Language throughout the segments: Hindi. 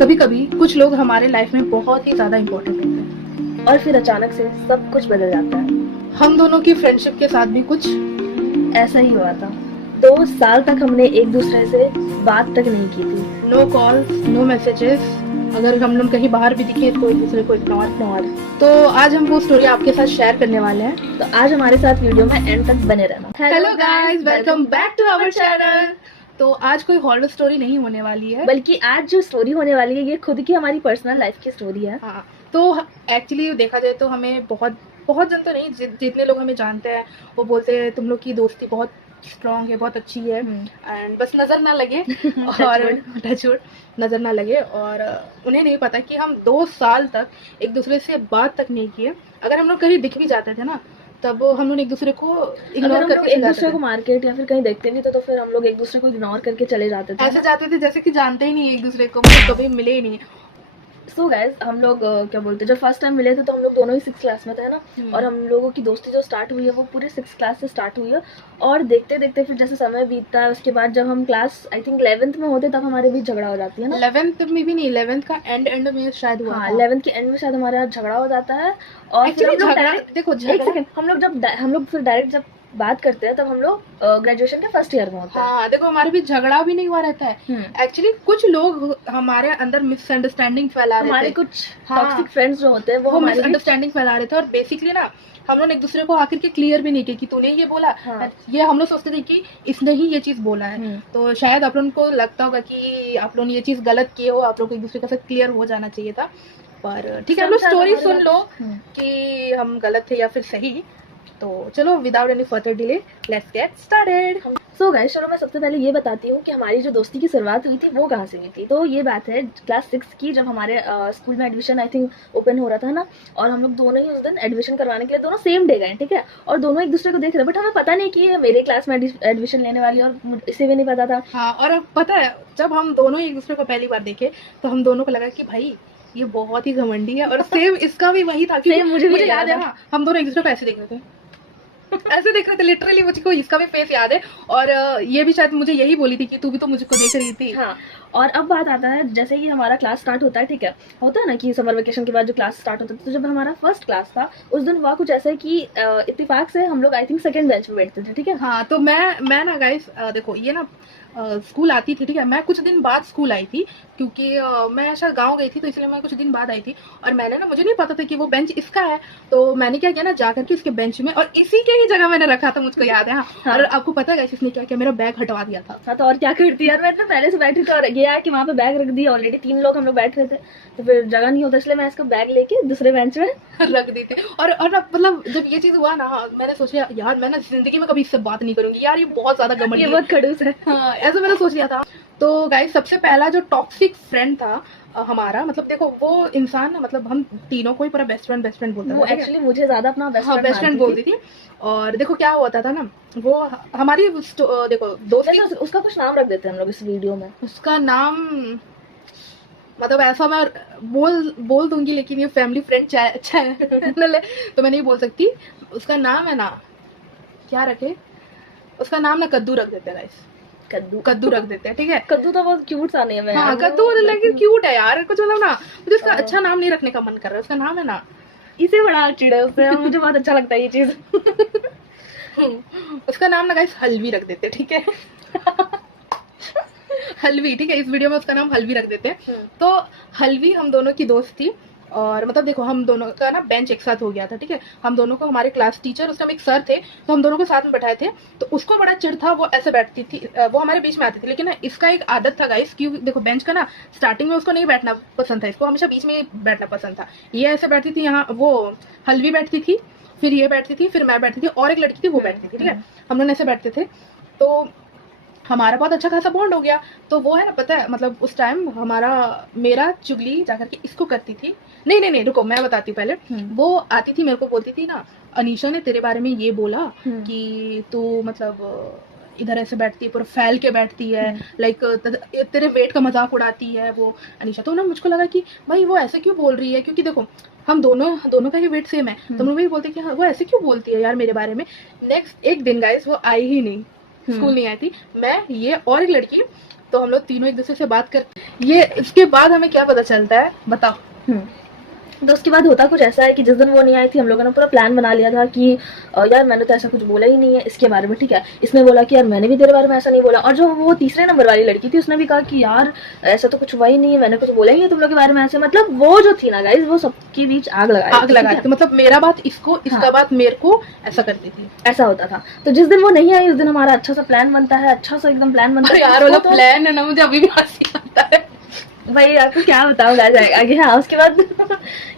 कभी कभी कुछ लोग हमारे लाइफ में बहुत ही ज्यादा इम्पोर्टेंट होते हैं और फिर अचानक से सब कुछ बदल जाता है। हम दोनों की फ्रेंडशिप के साथ भी कुछ ऐसा ही हुआ था। 2 साल तक हमने एक दूसरे से बात तक नहीं की थी। No calls, no messages. अगर हम लोग कहीं बाहर भी दिखे तो एक दूसरे को इग्नोर। तो आज हम वो स्टोरी आपके साथ शेयर करने वाले हैं। तो आज हमारे साथ वीडियो में एंड तक बने रहना। Hello guys, welcome back to our channel. तो आज कोई हॉरर स्टोरी नहीं होने वाली है, बल्कि आज जो स्टोरी होने वाली है ये खुद की हमारी पर्सनल लाइफ की स्टोरी है। हाँ, तो एक्चुअली देखा जाए तो हमें बहुत जन तो नहीं, जितने लोग हमें जानते हैं वो बोलते हैं तुम लोग की दोस्ती बहुत स्ट्रांग है, बहुत अच्छी है, एंड बस नज़र ना लगे और टचवुड नज़र ना लगे। और उन्हें नहीं पता कि हम 2 साल तक एक दूसरे से बात तक नहीं किए। अगर हम लोग कहीं दिख भी जाते थे ना, तब हम लोग एक दूसरे को इग्नोर करके एक दूसरे को मार्केट या फिर कहीं देखते भी तो फिर हम लोग एक दूसरे को इग्नोर करके चले जाते थे। ऐसे जाते थे जैसे कि जानते ही नहीं एक दूसरे को, मतलब कभी मिले ही नहीं। सो गाइस, हम लोग क्या बोलते हैं, जब फर्स्ट टाइम मिले थे तो हम लोग दोनों ही 6th क्लास में थे ना। और हम लोगों की दोस्ती जो स्टार्ट हुई है वो पूरे 6th क्लास से स्टार्ट हुई है। और देखते देखते फिर जैसे समय बीतता है, उसके बाद जब हम क्लास आई थिंक 11th में होते तब हमारे बीच झगड़ा हो जाती है ना। 11th में भी नहीं, 11th का एंड में शायद हुआ। हाँ, 11th के एंड में शायद हमारे यहाँ झगड़ा हो जाता है। और फिर हम लोग फिर डायरेक्ट जब बात करते हैं तब हम लोग ग्रेजुएशन के फर्स्ट ईयर में होते हैं। हाँ, देखो हमारे बीच झगड़ा भी नहीं हुआ रहता है। एक्चुअली कुछ लोग हमारे अंदर मिसअंडरस्टैंडिंग फैला रहे थे। हमारे कुछ टॉक्सिक फ्रेंड्स जो होते हैं वो मिसअंडरस्टैंडिंग फैला रहे थे। और बेसिकली ना हम लोग एक दूसरे को आखिर के क्लियर भी नहीं किया कि तूने ये बोला। ये हम लोग सोचते थे कि इसने ही ये चीज बोला है। तो शायद आप लोगों को लगता होगा कि आप लोगों ने ये चीज गलत किए हो, आप लोग को एक दूसरे के साथ क्लियर हो जाना चाहिए था। पर ठीक है, हम लोग स्टोरी सुन लो कि हम गलत थे या फिर सही। तो चलो without any further delay let's get started. So guys, चलो मैं सबसे पहले ये बताती हूँ कि हमारी जो दोस्ती की शुरुआत हुई थी वो कहाँ से हुई थी। तो ये बात है क्लास 6 की, जब हमारे स्कूल में एडमिशन आई थिंक ओपन हो रहा था ना। और हम लोग दोनों ही उस दिन एडमिशन करवाने के लिए दोनों सेम डे गए, ठीक है। और दोनों एक दूसरे को देख रहे, बट हमें पता नहीं कि ये मेरे क्लास में एडमिशन लेने वाली है और इसे भी नहीं पता था। हाँ, और पता है जब हम दोनों एक दूसरे को पहली बार देखे तो हम दोनों को लगा कि भाई ये बहुत ही घमंडी है। और सेम इसका भी वही था कि मुझे याद है, हम दोनों एक दूसरे को ऐसे देख रहे थे ऐसे देख रहे थे लिटरली। मुझको इसका भी फेस याद है। और ये भी शायद मुझे यही बोली थी कि तू भी तो मुझको देख रही थी। हाँ, और अब बात आता है जैसे ही हमारा क्लास स्टार्ट होता है, ठीक है, होता है ना कि समर वेकेशन के बाद जो क्लास स्टार्ट होता है, तो जब हमारा फर्स्ट क्लास था उस दिन हुआ कुछ ऐसा कि इत्तेफाक से हम लोग आई थिंक सेकंड बेंच पे बैठते थे, ठीक है। हाँ, तो मैं ना गाइस देखो ये ना स्कूल आती थी, ठीक है। मैं कुछ दिन बाद स्कूल आई थी क्योंकि मैं शायद गांव गई थी, तो इसलिए मैं कुछ दिन बाद आई थी। और मैंने ना, मुझे नहीं पता था कि वो बेंच इसका है। तो मैंने क्या किया ना, जाकर के इसके बेंच में और इसी के ही जगह मैंने रखा था, मुझको याद है। हाँ। और आपको पता है इसने क्या किया, मेरा बैग हटवा दिया था। हाँ, तो और क्या करती यार, मैं इतना पहले से बैठी थी और ये है कि वहाँ पे बैग रख दिया। ऑलरेडी 3 लोग हम लोग बैठ रहे थे तो फिर जगह नहीं होता, इसलिए मैं इसको बैग लेके दूसरे बेंच में रख दी थी। और मतलब जब ये चीज हुआ ना, मैंने सोचा यार मैं ना जिंदगी में कभी इससे बात नहीं करूंगी यार, ये बहुत ज्यादा घमंडी है, बहुत खड़ूस है। हाँ, ऐसा मैंने सोच लिया था। तो गाइस, सबसे पहला जो टॉक्सिक फ्रेंड था हमारा, मतलब देखो वो इंसान, मतलब हम तीनों को ही पूरा बेस्ट फ्रेंड बोलता था। वो एक्चुअली मुझे ज्यादा अपना बेस्ट फ्रेंड बोलती थी। और देखो क्या होता था ना, वो हमारी देखो दोस्ती, उसका कुछ नाम रख देते हैं हम लोग इस वीडियो में। उसका नाम मतलब ऐसा मैं बोल दूंगी, लेकिन ये फैमिली फ्रेंड चैनल है तो मैं नहीं बोल सकती। उसका नाम है ना, क्या रखे, उसका नाम ना कद्दू रख देते हैं गाइस। कद्दू रख देते हैं, ठीक है। कद्दू तो बहुत क्यूट सा नेम है। हाँ, कद्दू लेकिन क्यूट है यार, कुछ मतलब ना मुझे उसका अच्छा नाम नहीं रखने का मन कर रहा है। उसका नाम है ना, इसे बड़ा चिड़े उससे, मुझे बहुत अच्छा लगता है ये चीज। उसका नाम ना गाइस हलवी रख देते, ठीक है। हलवी, ठीक है, इस वीडियो में उसका नाम हलवी रख देते हैं। तो हलवी हम दोनों की दोस्त थी। और मतलब देखो हम दोनों का ना बेंच एक साथ हो गया था, ठीक है। हम दोनों को हमारे क्लास टीचर उस टाइम एक सर थे, तो हम दोनों को साथ में बैठाए थे। तो उसको बड़ा चिढ़ था, वो ऐसे बैठती थी, वो हमारे बीच में आती थी। लेकिन ना इसका एक आदत था गाइस, क्योंकि देखो बेंच का ना स्टार्टिंग में उसको नहीं बैठना पसंद था, इसको हमेशा बीच में बैठना पसंद था। ये ऐसे बैठती थी, यहाँ वो हलवी बैठती थी, फिर ये बैठती थी, फिर मैं बैठती थी, और एक लड़की थी वो बैठती थी, ठीक है। हम लोग ऐसे बैठते थे। तो हमारा बहुत अच्छा खासा बॉन्ड हो गया। तो वो है ना, पता है मतलब उस टाइम मेरा चुगली जाकर के इसको करती थी। नहीं रुको, मैं बताती हूँ पहले। वो आती थी, मेरे को बोलती थी ना, अनीशा ने तेरे बारे में ये बोला कि तू मतलब इधर ऐसे बैठती है, पूरा फैल के बैठती है, लाइक तेरे वेट का मजाक उड़ाती है वो अनीशा। तो ना मुझको लगा कि भाई वो ऐसे क्यों बोल रही है, क्योंकि देखो हम दोनों का ही वेट सेम है। तो हम लोग भी बोलते कि हाँ वो ऐसे क्यों बोलती है यार मेरे बारे में। नेक्स्ट एक दिन गाइस वो आई ही नहीं, स्कूल नहीं आई थी। मैं, ये और एक लड़की तो हम लोग तीनों एक दूसरे से बात करते। ये इसके बाद हमें क्या पता चलता है बताओ। तो उसके बाद होता कुछ ऐसा है कि जिस दिन वो नहीं आई थी हम लोगों ने पूरा प्लान बना लिया था कि यार मैंने तो ऐसा कुछ बोला ही नहीं है इसके बारे में, ठीक है। इसने बोला कि यार मैंने भी तेरे बारे में ऐसा नहीं बोला, और जो वो तीसरे नंबर वाली लड़की थी उसने भी कहा कि यार ऐसा तो कुछ हुआ ही नहीं है, मैंने कुछ बोला ही नहीं तुम लोग के बारे में ऐसे। मतलब वो जो थी ना गाइस, वो सबके बीच आग लगा तो मतलब मेरा बात इसको, इसका बात मेरे को ऐसा करती थी, ऐसा होता था। तो जिस दिन वो नहीं आई उस दिन हमारा अच्छा सा प्लान बनता है, अच्छा सा एकदम प्लान बनता है यार वाला प्लान है ना, मुझे अभी भी हंसी आता है भाई, आपको क्या बताऊं आगे। हाँ, उसके बाद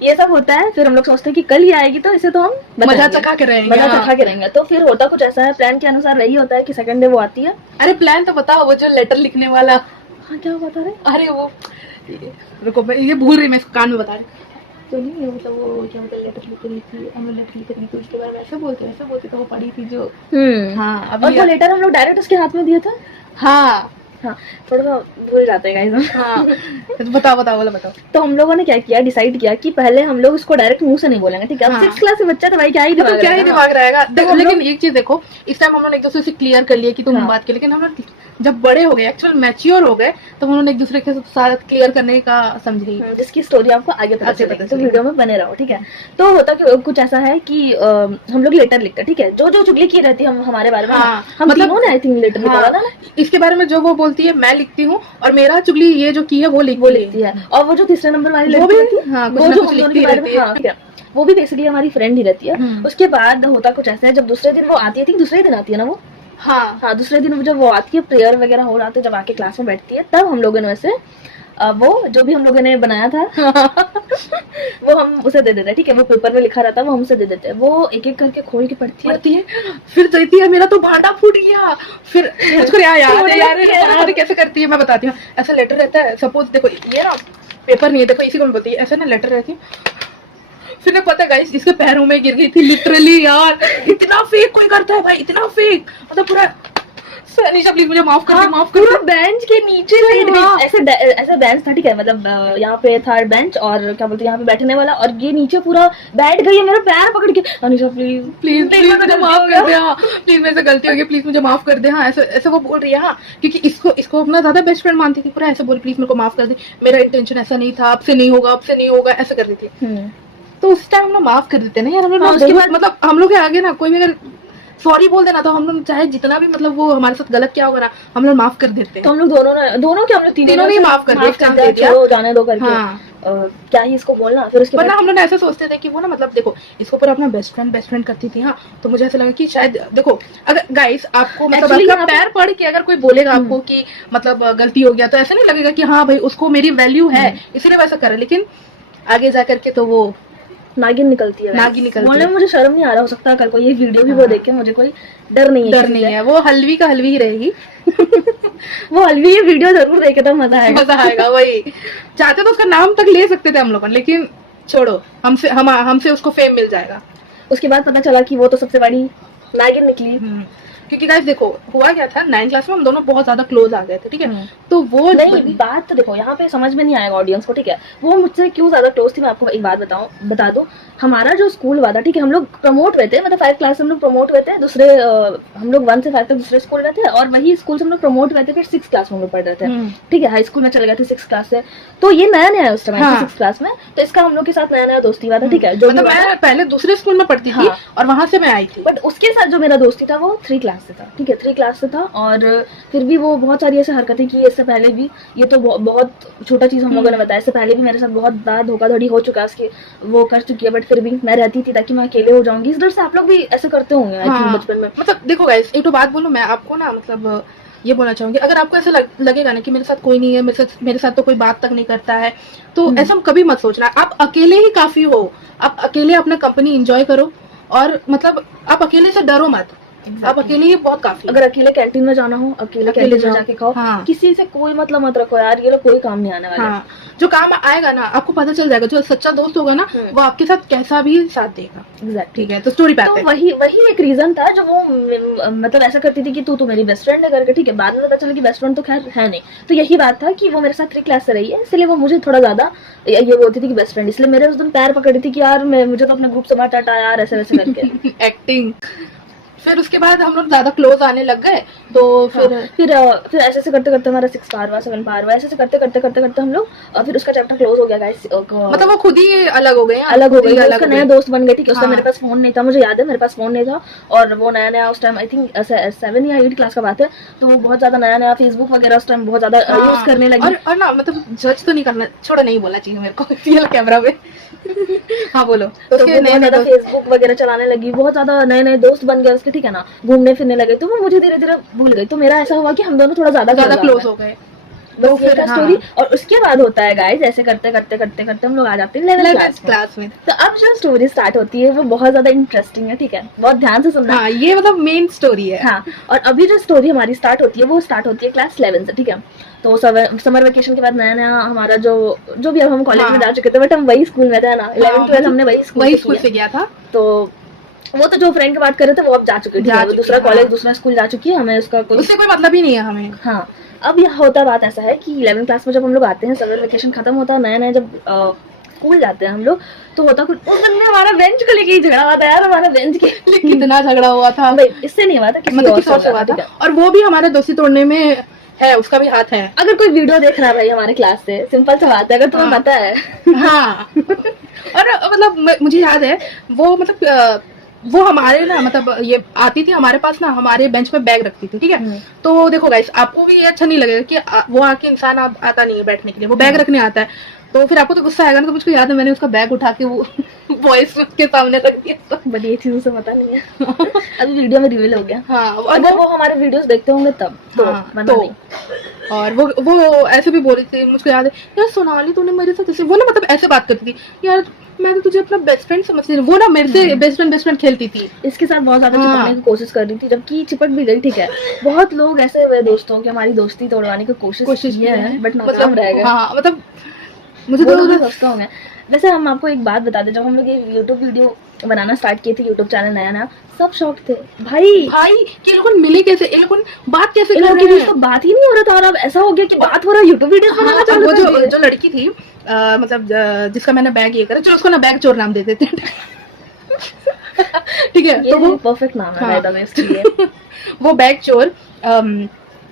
ये सब होता है। फिर हम लोग सोचते हैं कि कल ही आएगी तो इसे तो हम मजा चखा के रहेंगे, मजा चखा के रहेंगे। तो फिर होता कुछ ऐसा है, प्लान के अनुसार वही होता है कि सेकंड डे वो आती है। अरे प्लान तो बताओ, वो जो लेटर लिखने वाला। हाँ, क्या बता रहे? अरे वो रुको, मैं ये भूल रही, मैं इसको कान में बता रही तो नहीं, मतलब वो क्या मतलब लेटर लिख रही थी, हम लेटर लिख रही थी, उसके बाद वैसे बोलते तो वो पढ़ी थी जो। हाँ और वो लेटर हम लोग डायरेक्ट उसके हाथ में दिया था। हाँ हाँ, थोड़ा सा भूल जाते हैं गाइस। हाँ बताओ बोला बताओ। तो हम लोगों ने क्या किया, डिसाइड किया कि पहले हम लोग इसको डायरेक्ट मुंह से नहीं बोलेंगे, ठीक है। अब 6th क्लास से बच्चा तो भाई क्या ही दिमाग रहेगा। देखो लेकिन एक चीज देखो, इस टाइम हम लोग एक दूसरे से क्लियर कर लिए कि तुम बात की, लेकिन हम लोग जब बड़े हो गए, एक्चुअल मैच्योर हो गए, तो हम लोग एक दूसरे के साथ क्लियर करने का समझे, जिसकी स्टोरी आपको आगे पता चलेगी, तो वीडियो में बने रहो, ठीक है। तो होता कुछ ऐसा है कि हम लोग लेटर लिखते हैं, ठीक है। जो चुगली की रहती है हमारे बारे में, हम तीनों ने आई थिंक लेटर लिखा था ना। इसके बारे में जो वो बोलती है मैं लिखती हूँ, और मेरा चुगली ये जो की है वो लिखती है। और वो जो तीसरे नंबर वाली लड़की है, वो जो हम दोनों के बारे में, वो भी बेसिकली हमारी फ्रेंड ही रहती है। उसके बाद होता कुछ ऐसा है, जब दूसरे दिन वो आती है, दूसरे दिन आती है ना वो। हाँ, दूसरे दिन जब वो आती है, प्रेयर वगैरह हो रहा था, जब आके क्लास में बैठती है, तब हम लोगों ने वैसे वो जो भी हम लोगों ने बनाया था वो हम उसे दे देते हैं, ठीक है। वो पेपर में लिखा रहता है, वो हमसे दे देते हैं। वो एक एक करके खोल के पढ़ती है, फिर कहती है मेरा तो भांडा फूट गया। फिर उसको यार कैसे करती है मैं बताती हूँ। ऐसा लेटर रहता है, सपोज देखो ये ना पेपर नहीं है, देखो इसी को मैं बताती है, ऐसा ना लेटर रहती है। फिर ने पता गाइस इसके पैरों में गिर गई थी लिटरली। यार इतना फेक कोई करता है भाई, इतना फेक, मतलब पूरा। अनीशा प्लीज मुझे माफ कर दे, माफ कर दे। बेंच के नीचे ऐसा बेंच था, ठीक है। मतलब यहाँ पे था बेंच और क्या बोलते हैं यहाँ पे बैठने वाला, और ये नीचे पूरा बैठ गई है, मेरा पैर पकड़ के। अनीशा प्लीज मुझे माफ कर दे, हाँ प्लीज मेरे से गलती हो गई, प्लीज मुझे माफ कर दे। हाँ ऐसे वो बोल रही है, हाँ क्योंकि इसको अपना ज्यादा बेस्ट फ्रेंड मानती थी, पूरा ऐसे बोल प्लीज मेरे को माफ कर दे, मेरा इंटेंशन ऐसा नहीं था, आपसे नहीं होगा ऐसा कर रही थी। तो उस टाइम हम लोग माफ कर देते ना यार, हम लोग मतलब हम लोग के आगे ना कोई भी अगर सॉरी बोल देना तो हम लोग चाहे जितना भी मतलब वो हमारे साथ गलत क्या होगा ना, हम लोग माफ कर देते हैं। तो हम लोग दोनों क्या, हम लोग तीनों नहीं माफ कर दिया, जाने दो करके। क्या ही इसको बोलना। फिर उसके बाद हम लोग ऐसा सोचते थे कि वो ना मतलब देखो इसको पूरा अपना बेस्ट फ्रेंड करती थी। हाँ, तो मुझे ऐसा लगा कि शायद देखो अगर गाइस आपको मतलब आपका पैर पड़ के अगर कोई बोलेगा आपको कि मतलब गलती हो गया, तो ऐसा नहीं लगेगा कि हाँ भाई उसको मेरी वैल्यू है इसलिए वैसा करे। लेकिन आगे जा करके तो वो नागिन निकलती है। बोलने में मुझे शर्म नहीं आ रहा, हो सकता है कल को ये वीडियो भी वो देख के मुझे कोई डर नहीं है। वो हलवी का हलवी ही रहेगी वो हलवी ये वीडियो जरूर देखे तो मजा आएगा। वही चाहते तो उसका नाम तक ले सकते थे हम लोग, लेकिन छोड़ो, हमसे उसको फेम मिल जाएगा। उसके बाद पता चला कि वो तो सबसे बड़ी नागिन निकली। क्योंकि गाइस देखो हुआ क्या था, 9th क्लास में हम दोनों बहुत ज्यादा क्लोज आ गए थे, ठीक है। तो वो नहीं, बात तो देखो यहाँ पे समझ में नहीं आएगा ऑडियंस को, ठीक है। वो मुझसे क्यों ज्यादा क्लोज थी मैं आपको एक बात बता दूं। हमारा जो स्कूल हुआ था, ठीक है, हम लोग प्रमोट हुए थे, मतलब 5 क्लास से हम लोग प्रमोट हुए थे दूसरे, हम लोग 1 से 5 तक दूसरे स्कूल में थे, और वही स्कूल से हम लोग प्रमोट हुए थे, फिर 6 क्लास में हम लोग पढ़ रहे थे, ठीक है। हाई स्कूल में चले गए थे 6 क्लास से। तो ये नया उस समय 6 क्लास में, तो इसका हम लोग के साथ नया दोस्ती हुआ था, ठीक है। जो मैं पहले दूसरे स्कूल में पढ़ती थी और वहां से मैं आई थी, बट उसके साथ जो मेरा दोस्ती था वो 3 क्लास से था, ठीक है, 3 क्लास से था। और फिर भी वो बहुत सारी ऐसी हरकतें की, इससे पहले भी, ये तो बहुत छोटा चीज हम लोगों ने बताया, इससे पहले भी मेरे साथ बहुत बार धोखाधड़ी हो चुका है उसकी, वो कर चुकी है। बट फिर भी मैं रहती थी ताकि मैं अकेले हो जाऊंगी, इस डर से आप लोग भी ऐसे करते होंगे आई थिंक बचपन में। मतलब देखो गाइस एक तो बात बोलूं मैं आपको ना, मतलब ये बोलना चाहूंगी, अगर आपको ऐसा लगेगा ना कि मेरे साथ कोई नहीं है, मेरे साथ तो कोई बात तक नहीं करता है, तो ऐसा कभी मत सोचना। आप अकेले ही काफी हो, आप अकेले अपना कंपनी एंजॉय करो, और मतलब आप अकेले से डरो मत। आप अकेले ही बहुत काफी। अगर अकेले कैंटीन में जाना हो, अकेले कैंटीन में जाके खाओ, किसी से कोई मतलब मत रखो यार, ये लोग कोई काम नहीं आने वाला। जो काम आएगा ना आपको पता चल जाएगा, जो सच्चा दोस्त होगा ना वो आपके साथ कैसा भी साथ देगा। एग्जैक्ट, ठीक है। तो स्टोरी पे आते हैं। वही एक रीजन था जो वो मतलब ऐसा करती थी कि तू मेरी बेस्ट फ्रेंड है करके, ठीक है। बाद में पता चला कि बेस्ट फ्रेंड तो खैर है नहीं। तो यही बात था कि वो मेरे साथ 3 क्लास से रही है, इसलिए वो मुझे थोड़ा ज्यादा ये बोलती थी कि बेस्ट फ्रेंड, इसलिए मेरे उस दिन पैर पकड़ी थी कि यार मुझे तो अपने ग्रुप से बाहर हटा यार, ऐसे वैसे करके एक्टिंग। फिर उसके बाद हम लोग ज्यादा क्लोज आने लग गए, तो फिर फिर ऐसे ऐसे करते करते हमारा 6 पार हुआ, 7 पार हुआ, ऐसे ऐसे करते करते करते करते हम लोग फिर उसका चैप्टर क्लोज हो गया गाइस। मतलब वो खुद ही अलग हो गए हैं, अलग हो खुद ही गई, अलग उसका हो नया गए। दोस्त बन गई थी। उसका हाँ। मेरे पास फोन नहीं था, मुझे याद है मेरे पास फोन नहीं था, और वो नया नया उस टाइम आई थिंक 7 या 8 क्लास का बात है, तो वो बहुत ज्यादा नया नया फेसबुक वगैरह उस टाइम बहुत ज्यादा यूज करने लगी। और ना मतलब जज तो नहीं करना, छोड़ो नहीं बोलना चाहिए मेरे को रियल कैमरा पे। हाँ बोलो। तो उसके वो नए बहुत नए ज्यादा दोस्त, फेसबुक वगैरह चलाने लगी, बहुत ज्यादा नए नए दोस्त बन गए उसके, ठीक है ना, घूमने फिरने लगे, तो वो मुझे धीरे धीरे भूल गई। तो मेरा ऐसा हुआ कि हम दोनों थोड़ा ज्यादा क्लोज हो गए। बस तो ये फिर था हाँ, स्टोरी। और उसके बाद होता है गाइस, ऐसे करते करते करते करते हम लोग आ जाते हैं 11th क्लास में। क्लास में। तो अब जो स्टोरी स्टार्ट होती है वो बहुत ज्यादा इंटरेस्टिंग है, ठीक है, बहुत ध्यान से सुनना। हाँ ये मतलब मेन स्टोरी है। हाँ, और अभी जो स्टोरी हमारी स्टार्ट होती है वो स्टार्ट होती है क्लास 11 से, ठीक है। तो समर वेकेशन के बाद नया नया हमारा जो भी, अब हम कॉलेज में हाँ। जा चुके थे, बट हम वही स्कूल में थे ना, 11 12 हमने वही स्कूल से किया था। तो वो तो जो फ्रेंड की बात कर रहे थे वो अब जा चुके, ठीक है, वो दूसरा कॉलेज दूसरा स्कूल जा चुकी है, हमें उसका उससे कोई मतलब ही नहीं है हमें। हाँ। अब यह होता बात ऐसा है कि 11th क्लास में जब हम लोग आते हैं, समर वेकेशन खत्म होता है, नया नया जब स्कूल जाते हैं हम लोग, तो होता कुछ उस दिन में हमारा बेंच को लेके ही झगड़ा हुआ था यार, हमारा बेंच के कितना झगड़ा हुआ था भाई, इससे नहीं हुआ था, किसी मतलब और किसी और से हुआ ठीक था, है। और वो भी हमारे दोस्ती तोड़ने में है, उसका भी हाथ है। अगर कोई वीडियो देख रहा है भाई हमारे क्लास से, सिंपल सा बात है, अगर तुम्हें हाँ। पता है हाँ। और मतलब मुझे याद है वो मतलब वो हमारे ना मतलब ये आती थी हमारे पास ना, हमारे बेंच में बैग रखती थी, ठीक है। तो देखो गाइस, आपको भी ये अच्छा नहीं लगेगा कि वो आके इंसान आता नहीं है बैठने के लिए, वो बैग रखने आता है, तो फिर आपको तो गुस्सा आएगा ना। तो मुझको याद है मैंने उसका बैग उठा के वो बॉयज के सामने रख दिया। बट ये चीजों से पता नहीं है अभी वीडियो में रिवील हो गया। हाँ, अगर वो हमारे वीडियोस देखते होंगे तब तो, हाँ, वरना नहीं। और वो ऐसे भी बोल रही थी, मुझको याद है यार सोनाली तूने मेरे साथ ऐसे, वो ना मतलब ऐसे बात करती थी यार, मैं तो तुझे अपना बेस्ट फ्रेंड समझती थी, वो ना मेरे से बेस्ट फ्रेंड खेलती थी, इसके साथ बहुत ज्यादा हाँ। चिपकने की कोशिश कर रही थी, जबकि चिपक भी गई, ठीक है। बहुत लोग ऐसे हुए दोस्तों की हमारी दोस्ती तोड़वाने की कोशिश की है, बट नाकाम रह गए। हाँ मतलब मुझे वो तो लोग दोस्तों होंगे। वैसे हम आपको एक बात बता दें, जब हम लोग ये यूट्यूब वीडियो बनाना स्टार्ट किए थे, यूट्यूब चैनल नया नया, सब शौक थे भाई कि लोगों मिले कैसे, इन लोगों बात कैसे इन कर लोगों रहे के बीच हैं। तो बात ही नहीं हो रहा था, और अब ऐसा हो गया कि बात हो रहा है, यूट्यूब वीडियो बनाना हाँ, चालू वो कर दिए। जो लड़की थी मतलब जिसका मैंने बैग ये करा, चलो उसको ना बैग चोर नाम दे देते हैं। ठीक है, ये तो वो परफेक्ट नाम है हाँ। बाय द वे इसके लिए। वो बैग चोर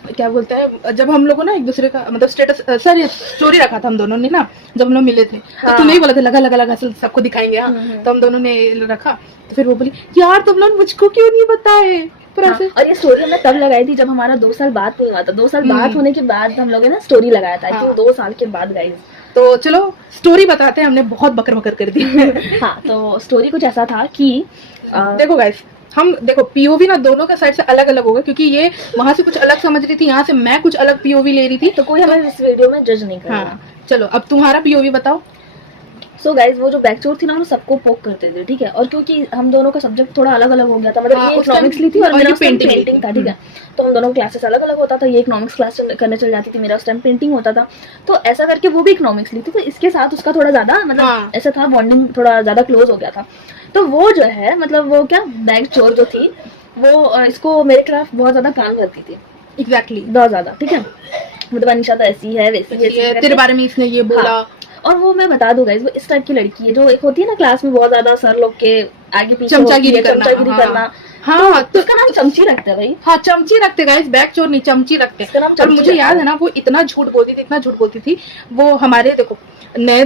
क्या बोलते हैं, जब हम लोगों ना एक दूसरे का मतलब स्टेटस सर स्टोरी रखा था हम दोनों ने ना, जब हम लोग मिले थे, तो तुम्हें ही बोला था लगा लगा लगा सबको दिखाएंगे। हाँ, तो हम दोनों ने रखा, तो फिर वो बोली यार तुम लोग मुझको क्यों नहीं बताए। हाँ, और ये स्टोरी हमने तब लगाई थी जब हमारा 2 साल बात नहीं हुआ था। 2 साल बात होने के बाद हम लोगों ने स्टोरी लगाया था, हाँ। 2 साल के बाद गाइस। तो चलो स्टोरी बताते हैं, हमने बहुत बकर बकर कर दी। हाँ, तो स्टोरी कुछ ऐसा था कि देखो गाइस, हम देखो पीओवी ना दोनों का साइड से अलग अलग होगा, क्योंकि ये वहां से कुछ अलग समझ रही थी, यहाँ से मैं कुछ अलग पीओवी ले रही थी, तो कोई हमें इस वीडियो में जज नहीं करेगा। हाँ, चलो अब तुम्हारा पीओवी बताओ। सो गाइज, वो जो बैक चोर थी ना, वो सबको पोक करते थे, ठीक है। और क्योंकि हम दोनों का सब्जेक्ट थोड़ा अलग अलग हो गया था, मतलब हाँ, ये इकोनॉमिक्स ली थी और मेरा पेंटिंग था, ठीक है। हम्म। तो हम दोनों क्लासेस अलग अलग होता था, ये इकोनॉमिक्स क्लास करने चल जाती थी, मेरा उस टाइम पेंटिंग होता था। तो ऐसा करके वो भी इकोनॉमिक्स ली थी, तो इसके साथ उसका थोड़ा ज्यादा मतलब हाँ। ऐसा था, बॉन्डिंग थोड़ा ज्यादा क्लोज हो गया था। तो वो जो है मतलब वो क्या बैग चोर जो थी वो इसको मेरे खिलाफ बहुत ज्यादा कान भरती थी, एग्जैक्टली बहुत ज्यादा, ठीक है। मतलब अनिशा तो ऐसी है वैसी है, तेरे बारे में इसने ये बोला। हाँ। और वो मैं बता दूं गाइस, वो इस टाइप की लड़की है जो एक होती है ना क्लास में बहुत ज्यादा सर लोग के आगे पीछे चमचागिरी करना। हाँ, तो उसका नाम चमची रखते हैं भाई। हाँ, चमची रखते गाइस, बैग चोर नहीं चमची रखते। इसका नाम और मुझे याद है ना, वो इतना झूठ बोलती थी वो हमारे देखो नए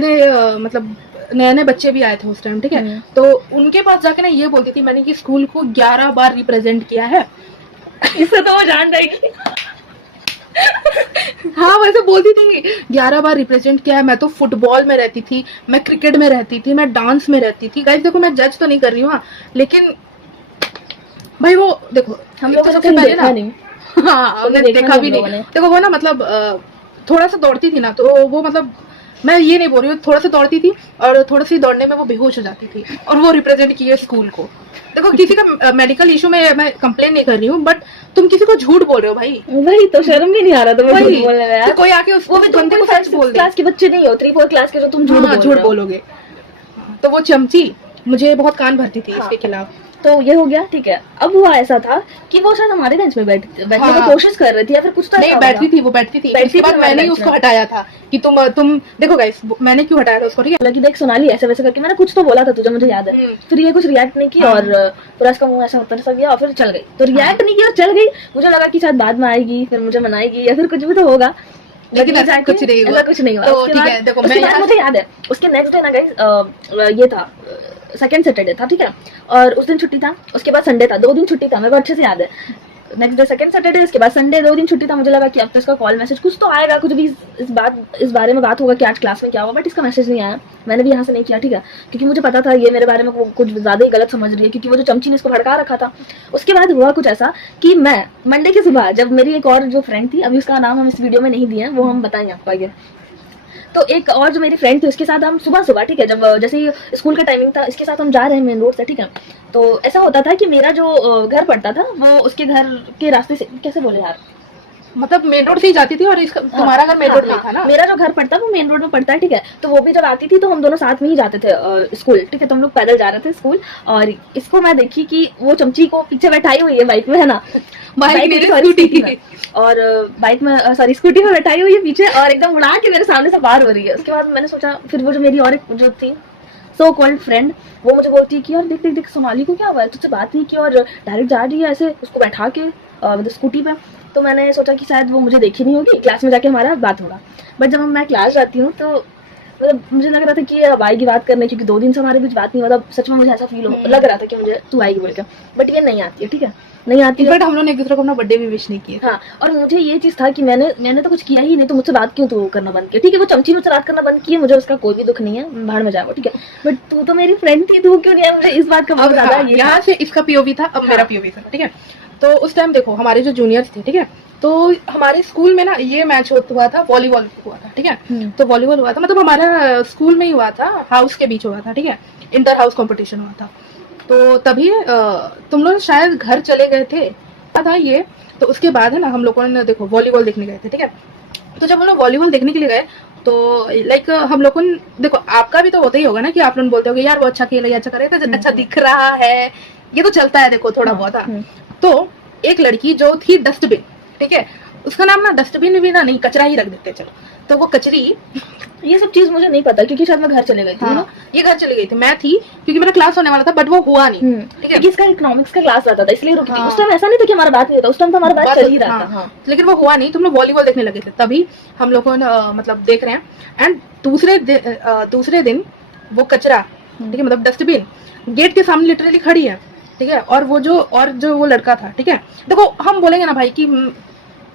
मतलब नए बच्चे भी आए थे उस टाइम, ठीक है। तो उनके पास जाके ना ये बोलती थी मैंने कि स्कूल को 11 बार रिप्रेजेंट किया है। इससे तो वो जान जाएगी। हाँ, वैसे बोलती थी 11 बार रिप्रेजेंट किया है, मैं तो फुटबॉल में रहती थी, मैं क्रिकेट में रहती थी, मैं डांस में रहती थी। गाइस देखो मैं जज तो नहीं कर रही हूँ, लेकिन भाई वो देखो हम लोग सबसे पहले ना नहीं, हाँ हमने देखा भी नहीं। देखो वो ना मतलब थोड़ा सा दौड़ती थी ना, तो वो मतलब मैं ये नहीं बोल रही हूँ, थोड़ा सा दौड़ती थी और थोड़ा सी दौड़ने में वो बेहोश हो जाती थी, और वो रिप्रेजेंट किए स्कूल को। देखो किसी का मेडिकल इशू में मैं कंप्लेन नहीं कर रही हूँ, बट तुम किसी को झूठ बोल रहे हो भाई। वही तो शर्म भी नहीं आ रहा था वही बोलने में यार। कोई आके उस बंदे को सच बोल दे। क्लास के बच्चे नहीं हो, 3-4 क्लास के जो तुम झूठ बोलोगे। तो वो चमची मुझे बहुत कान भरती थी इसके खिलाफ। तो ये हो गया, ठीक है। अब हुआ ऐसा था कि वो शायद हमारे बेंच में बैठने हाँ। की कोशिश कर रही थी या फिर कुछ तो नहीं, ऐसा बैठती होगा। थी, वो बैठती थी। बैठती उसके थी बाद हमारे मैंने ही बेंच उसको में। हटाया था कि तुम देखो गाइस, मैंने क्यों हटाया था उसको, ठीक है। लगी देख सोनाली ऐसे वैसे करके मैंने कुछ तो बोला था तुझे, मुझे याद है। फिर ये कुछ रिएक्ट नहीं की हाँ। और पूरा इसका मुंह ऐसा होता सा गया और फिर चल गई। तो रिएक्ट नहीं किया और चल गई। मुझे लगा कि शायद बाद में आएगी, फिर मुझे मनाएगी या फिर कुछ भी तो होगा, लेकिन ऐसा जाके कुछ नहीं हुआ। ऐसा कुछ नहीं हुआ। तो उसके ठीक बाद है, देखो उसके मैं बाद यहाँ मुझे याद है उसके नेक्स्ट डे ना गाइस ये था सेकंड सैटरडे था, ठीक है। और उस दिन छुट्टी था, उसके बाद संडे था, 2 दिन छुट्टी था, मेरे को अच्छे से याद है। नेक्स्ट डे सेकंड सैटरडे, उसके बाद संडे, 2 दिन छुट्टी था। मुझे लगा कि अब तो इसका कॉल मैसेज कुछ तो आएगा, कुछ भी इस बारे में बात होगा कि आज क्लास में क्या हुआ, बट इसका मैसेज नहीं आया। मैंने भी यहाँ से नहीं किया, ठीक है, क्योंकि मुझे पता था ये मेरे बारे में कुछ ज्यादा ही गलत समझ रही है, क्योंकि वो जो चमची ने इसको भड़का रखा था। उसके बाद हुआ कुछ ऐसा कि मैं मंडे की सुबह, जब मेरी एक और जो फ्रेंड थी, अभी उसका नाम हम इस वीडियो में नहीं दिए, वो हम बताएंगे आपको आगे। तो एक और जो मेरी फ्रेंड थी उसके साथ हम सुबह सुबह, ठीक है, जब जैसे ही स्कूल का टाइमिंग था, इसके साथ हम जा रहे हैं मेन रोड से, ठीक है। तो ऐसा होता था कि मेरा जो घर पड़ता था वो उसके घर के रास्ते से, कैसे बोले यार, मतलब मेन रोड से ही जाती थी और इसका तुम्हारा घर मेन रोड में था ना। मेरा जो घर पड़ता है वो मेन रोड में पड़ता है, ठीक है। तो वो भी जब आती थी तो हम दोनों साथ में ही जाते थे स्कूल, ठीक है। तो हम लोग पैदल जा रहे थे स्कूल, और इसको मैं देखी कि वो चमची को पीछे बैठाई हुई है बाइक में, है ना, बाइक मेरी सॉरी स्कूटी में, और बाइक में सॉरी स्कूटी में बैठाई हुई है पीछे, और एकदम उड़ा के मेरे सामने से पार हो रही है। उसके बाद मैंने सोचा, फिर वो जो मेरी और एक जो थी सो कॉल्ड फ्रेंड, वो मुझे बोलती है कि यार देख देख देख सोनाली को क्या हुआ है, तुझसे बात नहीं की और डायरेक्ट जा रही है ऐसे उसको बैठा के स्कूटी पे। तो मैंने सोचा कि शायद वो मुझे देखी नहीं होगी, क्लास में जाके हमारा बात होगा। बट जब मैं क्लास जाती हूँ तो मतलब मुझे लग रहा था कि अब आएगी बात करने, क्योंकि 2 दिन से हमारे बीच बात नहीं, मतलब सच में मुझे ऐसा फील लग रहा था कि मुझे तू आएगी बोल के, बट ये नहीं आती है, ठीक है, नहीं आती है। बट हम लोग ने एक दूसरे को अपना बर्थडे भी विश नहीं किया। हाँ, और मुझे ये चीज था कि मैंने तो कुछ किया ही नहीं, तो मुझसे बात क्यों तू करना बंद किया, ठीक है। वो चमची मुझसे बात करना बंद की, मुझे उसका कोई भी दुख नहीं है, भाड़ में जाओ, ठीक है। बट तू तो मेरी फ्रेंड थी, तू क्यों नहीं है, मुझे इस बात का बहुत ज्यादा ये यहाँ से इसका पीओवी था, अब मेरा पीओवी था, ठीक है। तो उस टाइम देखो हमारे जो जूनियर्स थे, ठीक है, तो हमारे स्कूल में ना ये मैच हुआ था, वॉलीबॉल हुआ था, ठीक है। तो वॉलीबॉल हुआ था, मतलब हमारा स्कूल में ही हुआ था, हाउस के बीच हुआ था, ठीक है, इंटर हाउस कंपटीशन हुआ था। तो तभी तुम लोग शायद घर चले गए थे था ये। तो उसके बाद है ना हम लोगों ने देखो वॉलीबॉल देखने गए थे, ठीक है। तो जब हम लोग वॉलीबॉल देखने के लिए गए तो लाइक हम लोग को देखो, आपका भी तो होता ही होगा ना कि आप लोग बोलते हो यार वो अच्छा खेल, अच्छा करे, तो अच्छा दिख रहा है, ये तो चलता है देखो थोड़ा बहुत। तो एक लड़की जो थी डस्टबिन, ठीक है, उसका नाम ना डस्टबिन भी ना नहीं, कचरा ही रख देते चलो। तो वो कचरी, ये सब चीज मुझे नहीं पता, क्योंकि शायद मैं घर चले गई थी। हाँ, ये घर चली गई थी, मैं थी क्योंकि मेरा क्लास होने वाला था, बट वो हुआ नहीं, ठीक है, क्योंकि इसका इकोनॉमिक्स का क्लास रहता था, इसलिए रुकी थी। उस टाइम ऐसा नहीं था कि हमारा बात नहीं होता, उस टाइम तो हमारा बात चल ही रहा था। हाँ। लेकिन वो हुआ नहीं, तो हम लोग वॉलीबॉल देखने लगे थे, तभी हम लोगों ने मतलब देख रहे हैं। एंड दूसरे दिन वो कचरा, ठीक है, मतलब डस्टबिन गेट के सामने लिटरली खड़ी है, ठीक है। और जो वो लड़का था, ठीक है, देखो हम बोलेंगे ना भाई कि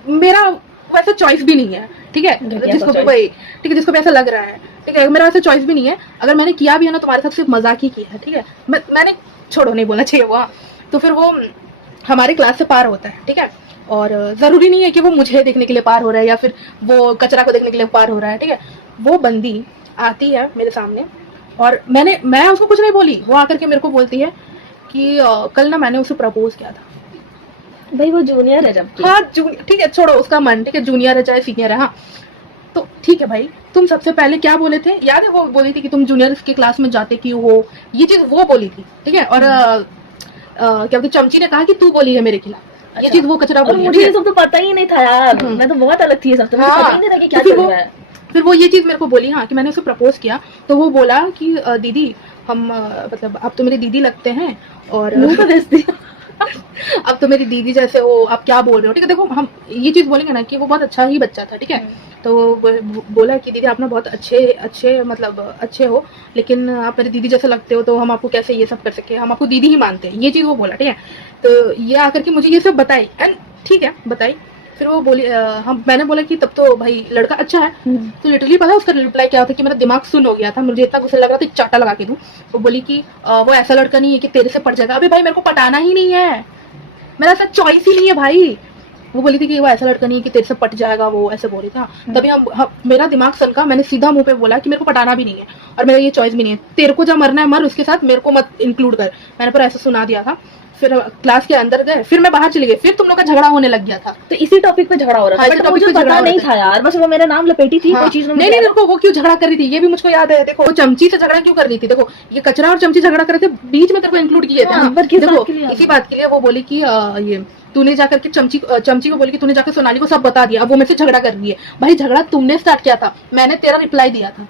मेरा वैसे चॉइस भी नहीं है, ठीक है, जिसको भी भाई, ठीक है, जिसको भी ऐसा लग रहा है, ठीक है, मेरा वैसे चॉइस भी नहीं है। अगर मैंने किया भी है ना, तुम्हारे साथ सिर्फ मजाक ही किया है, ठीक है, मैंने छोड़ो, नहीं बोलना चाहिए वो। तो फिर वो हमारे क्लास से पार होता है, ठीक है, और जरूरी नहीं है कि वो मुझे देखने के लिए पार हो रहा है या फिर वो कचरा को देखने के लिए पार हो रहा है, ठीक है। वो बंदी आती है मेरे सामने और मैं उसको कुछ नहीं बोली, वो आकर के मेरे को बोलती है कि कल ना मैंने उसे प्रपोज किया था। भाई वो जूनियर है जब, हाँ जूनियर, ठीक है, छोड़ो उसका मन, ठीक है, जूनियर है चाहे सीनियर है, हाँ। तो ठीक है भाई, तुम सबसे पहले क्या बोले थे याद है, वो बोली थी कि तुम जूनियर के क्लास में जाते क्यों हो, ये चीज वो बोली थी, ठीक है। और क्या बोलते, चमची ने कहा कि तू बोली है मेरे खिलाफ, ये चीज वो कचरा बोली। मुझे ये सब तो पता ही नहीं था यार, मैं तो बहुत अलग थी ये सब, तो मुझे पता ही नहीं था कि क्या चल रहा है। फिर वो ये चीज मेरे को बोली, हाँ, कि मैंने उसे प्रपोज किया। तो वो बोला कि दीदी हम मतलब आप तो मेरी दीदी लगते हैं, और अब तो मेरी दीदी जैसे हो, आप क्या बोल रहे हो, ठीक है। देखो हम ये चीज बोलेंगे ना कि वो बहुत अच्छा ही बच्चा था, ठीक है। तो बोला कि दीदी आप ना बहुत अच्छे मतलब अच्छे हो, लेकिन आप मेरी दीदी जैसे लगते हो, तो हम आपको कैसे ये सब कर सके, हम आपको दीदी ही मानते हैं, ये चीज वो बोला, ठीक है। तो ये आकर के मुझे ये सब बताई, एंड ठीक है बताई। फिर वो बोली मैंने बोला कि तब तो भाई लड़का अच्छा है। तो लिटरली पता है उसका रिप्लाई क्या होता है कि मेरा दिमाग सुन हो गया था, मुझे इतना गुस्सा लग रहा था, एक चाटा लगा के दूं। वो बोली कि वो ऐसा लड़का नहीं है कि तेरे से पट जाएगा। अबे भाई मेरे को पटाना ही नहीं है, मेरा ऐसा चॉइस ही नहीं है भाई। वो बोली थी कि वो ऐसा लड़का नहीं है कि तेरे से पट जाएगा, वो ऐसे बोली था। तभी मेरा दिमाग सनका, मैंने सीधा मुंह पे बोला कि मेरे को पटाना भी नहीं है और मेरा ये चॉइस भी नहीं है, तेरे को जब मरना है मर, उसके साथ मेरे को मत इंक्लूड कर, मैंने पर ऐसा सुना दिया था। फिर क्लास के अंदर गए, फिर मैं बाहर चली गई, फिर तुम लोग का झगड़ा होने लग गया था। तो इसी टॉपिक पे झगड़ा हो रहा था, हाँ, इसी बट topic मुझे पे झगड़ा पता हो रहा नहीं था। था यार, बस वो मेरा नाम लपेटी थी हाँ, कोई चीज में नहीं नहीं, देखो वो क्यों झगड़ा कर रही थी ये भी मुझको याद है। देखो वो चमची से झगड़ा क्यों कर रही थी, देखो ये कचरा और चमची झगड़ा कर रहे थे, बीच में तेरे को इंक्लूड किए थे। हाँ, हाँ, पर किस देखो बात के लिए? इसी बात के लिए वो बोली कि ये तूने जाकर के चमची को बोली कि तूने जाकर सोनाली को सब बता दिया, अब वो मेरे से झगड़ा कर रही है। भाई झगड़ा तुमने स्टार्ट किया था, मैंने तेरा रिप्लाई दिया था।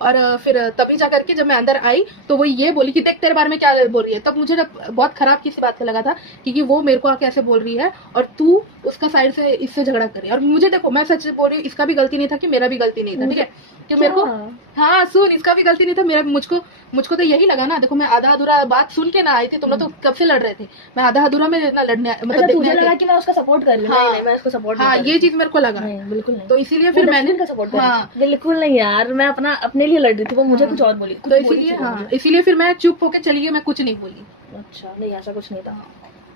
और फिर तभी जा करके जब मैं अंदर आई तो वो ये बोली कि देख तेरे बारे में क्या बोल रही है। तब मुझे बहुत खराब किसी बात से लगा था, क्योंकि वो मेरे को आके ऐसे बोल रही है और तू उसका साइड से इससे झगड़ा कर रही है। और मुझे देखो मैं सच बोल रही हूँ, इसका भी गलती नहीं था कि मेरा भी गलती नहीं था, ठीक है। कि मेरे को, हाँ सुन, इसका भी गलती नहीं था, मेरा मुझको तो यही लगा ना। देखो मैं आधा अधूरा बात सुन के ना आई थी, तुम लोग तो कब से लड़ रहे थे, मैं आधा अधूरा में ना लड़ने मतलब अच्छा, देखने तुझे आई लगा थी। कि मैं उसका सपोर्ट कर रही हूँ? हाँ। नहीं, मैं उसको सपोर्ट हाँ, नहीं कर ये रही। चीज मेरे को लगा, नहीं, बिल्कुल नहीं। तो इसीलिए वो फिर मैंने डस्टबिन का सपोर्ट कर रही हाँ थी। बिल्कुल नहीं यार, मैं अपने लिए लड़ रही थी, वो मुझे हाँ। कुछ और बोली, कुछ तो बोली इसीलिए थी वो हाँ, मुझे। इसीलिए फिर मैं चुप होके चली गई, मैं कुछ नहीं बोली। अच्छा, नहीं ऐसा कुछ नहीं था।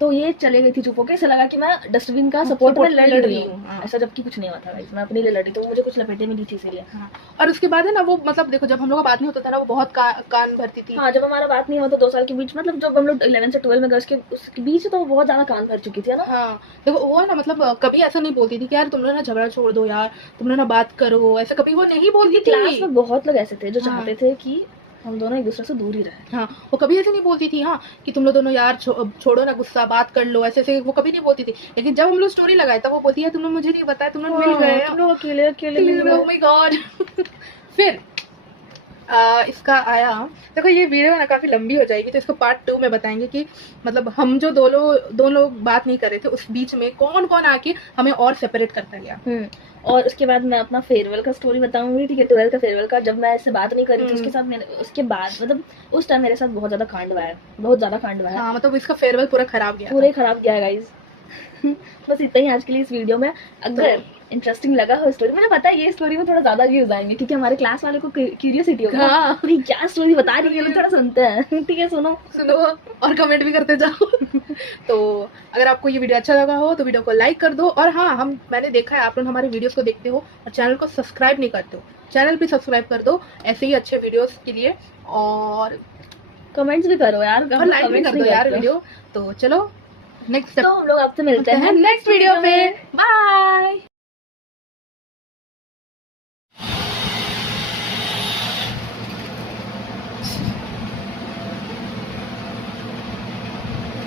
तो ये चले गई थी चुप होके, ऐसा लगा कि मैं डस्टबिन का सपोर्ट में लड़ रही हूँ, हाँ। ऐसा जबकि कुछ नहीं हुआ था गाइस, मैं अपने लिए लड़ी, तो मुझे कुछ लपेटे में दी थी इसीलिए। हाँ। और उसके बाद है ना वो मतलब देखो जब हम लोग का बात नहीं होता था ना, वो बहुत कान भरती थी। हाँ, जब हमारा बात नहीं हुआ था 2 साल के बीच, मतलब जब हम लोग 11 से 12 में गए उसके बीच, तो वो बहुत ज्यादा कान भर चुकी थी, है ना। हाँ देखो वो है ना, मतलब कभी ऐसा नहीं बोलती थी कि यार तुम लोग ना झगड़ा छोड़ दो यार, तुम लोग ना बात करो, ऐसा कभी वो नहीं बोलती क्लास थी। में बहुत लोग ऐसे थे जो हाँ। चाहते थे कि हम दोनों एक दूसरे से दूर ही रहे। हाँ, वो कभी ऐसे नहीं बोलती थी। हाँ, कि तुम लोग दोनों यार छोड़ो ना गुस्सा, बात कर लो, ऐसे ऐसे वो कभी नहीं बोलती थी। लेकिन जब हम लोग स्टोरी लगाए तब वो बोलती है तुम लोग मुझे नहीं बताया, तुम लोग मिल गए, तुम लोग अकेले अकेले मिल गए। Oh my God. फिर इसका आया, देखो ये वीडियो ना काफी लंबी हो जाएगी, तो इसको पार्ट 2 में बताएंगे कि मतलब हम जो दो लोग बात नहीं कर रहे थे, उस बीच में कौन कौन आके हमें और सेपरेट करता गया। और उसके बाद मैं अपना फेयरवेल का स्टोरी बताऊंगी, ठीक है। 12 का फेयरवेल का, जब मैं इससे बात नहीं कर रही थी उसके साथ, मैंने उसके बाद मतलब उस टाइम मेरे साथ बहुत ज्यादा कांड हुआ है, बहुत ज्यादा कांड हुआ है। हाँ, मतलब इसका फेयरवेल पूरा खराब गया, पूरे खराब गया गाइज। बस इतना ही आज के लिए इस वीडियो में। अगर इंटरेस्टिंग लगा हो स्टोरी, मुझे पता है ये स्टोरी में थोड़ा ज्यादा व्यूज आएंगे, क्योंकि हमारे क्लास वाले को क्यूरियोसिटी होगा। हाँ। भाई क्या स्टोरी बता रही है, लोग थोड़ा सुनते हैं। ठीक है, सुनो और कमेंट भी करते जाओ। तो अगर आपको ये वीडियो अच्छा लगा हो तो वीडियो को लाइक कर दो। और हाँ, मैंने देखा है आप लोग हमारे वीडियोस को देखते हो और चैनल को सब्सक्राइब नहीं करते हो, चैनल भी सब्सक्राइब कर दो ऐसे ही अच्छे वीडियोस के लिए। और कमेंट्स भी करो यार, लाइक भी कर दो यार वीडियो। तो चलो नेक्स्ट, तो हम लोग आपसे मिलते हैं नेक्स्ट वीडियो पे। बाय।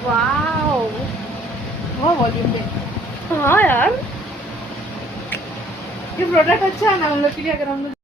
वाओ, वो वॉल्यूम पे। हाँ यार, ये प्रोडक्ट अच्छा है ना हम लोग के लिए, अगर हम लोग